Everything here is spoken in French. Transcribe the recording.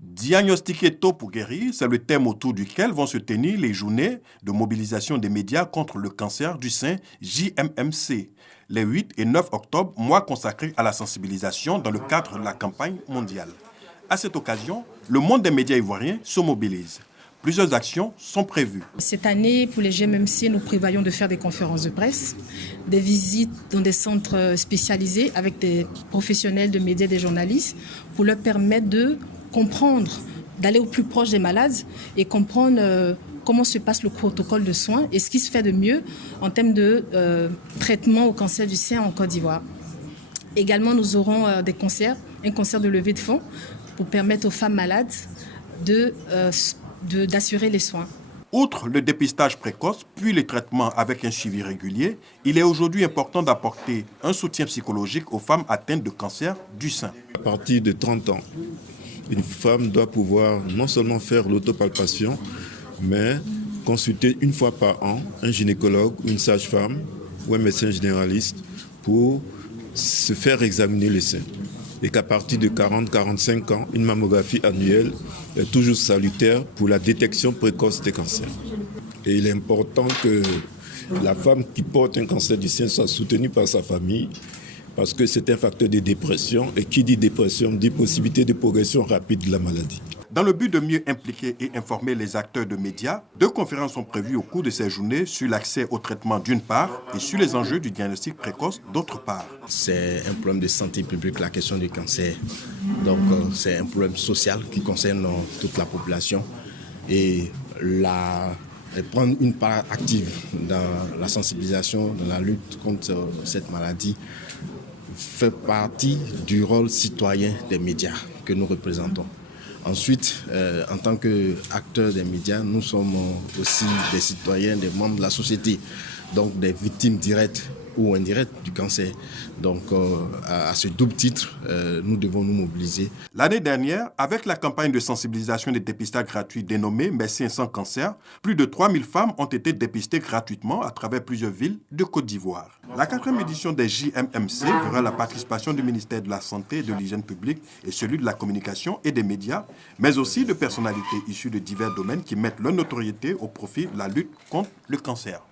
Diagnostiquer tôt pour guérir, c'est le thème autour duquel vont se tenir les journées de mobilisation des médias contre le cancer du sein JMMC, les 8 et 9 octobre, mois consacrés à la sensibilisation dans le cadre de la campagne mondiale. À cette occasion, le monde des médias ivoiriens se mobilise. Plusieurs actions sont prévues. Cette année, pour les GMMC, nous prévoyons de faire des conférences de presse, des visites dans des centres spécialisés avec des professionnels de médias et des journalistes pour leur permettre de comprendre, d'aller au plus proche des malades et comprendre comment se passe le protocole de soins et ce qui se fait de mieux en termes de traitement au cancer du sein en Côte d'Ivoire. Également, nous aurons des concerts, un concert de levée de fonds pour permettre aux femmes malades d'assurer les soins. Outre le dépistage précoce, puis les traitements avec un suivi régulier, il est aujourd'hui important d'apporter un soutien psychologique aux femmes atteintes de cancer du sein. À partir de 30 ans, une femme doit pouvoir non seulement faire l'autopalpation, mais consulter une fois par an un gynécologue, une sage-femme ou un médecin généraliste pour se faire examiner le sein. Et qu'à partir de 40-45 ans, une mammographie annuelle est toujours salutaire pour la détection précoce des cancers. Et il est important que la femme qui porte un cancer du sein soit soutenue par sa famille, parce que c'est un facteur de dépression, et qui dit dépression dit possibilité de progression rapide de la maladie. Dans le but de mieux impliquer et informer les acteurs de médias, 2 conférences sont prévues au cours de ces journées sur l'accès au traitement d'une part et sur les enjeux du diagnostic précoce d'autre part. C'est un problème de santé publique, la question du cancer. Donc c'est un problème social qui concerne toute la population et prendre une part active dans la sensibilisation, dans la lutte contre cette maladie fait partie du rôle citoyen des médias que nous représentons. Ensuite, en tant qu'acteurs des médias, nous sommes aussi des citoyens, des membres de la société, donc des victimes directes ou indirectes du cancer. Donc, à ce double titre, nous devons nous mobiliser. L'année dernière, avec la campagne de sensibilisation des dépistages gratuits dénommée Médecins sans cancer, plus de 3000 femmes ont été dépistées gratuitement à travers plusieurs villes de Côte d'Ivoire. La 4e édition des JMMC verra la participation du ministère de la Santé et de l'Hygiène publique et celui de la Communication et des médias, mais aussi de personnalités issues de divers domaines qui mettent leur notoriété au profit de la lutte contre le cancer.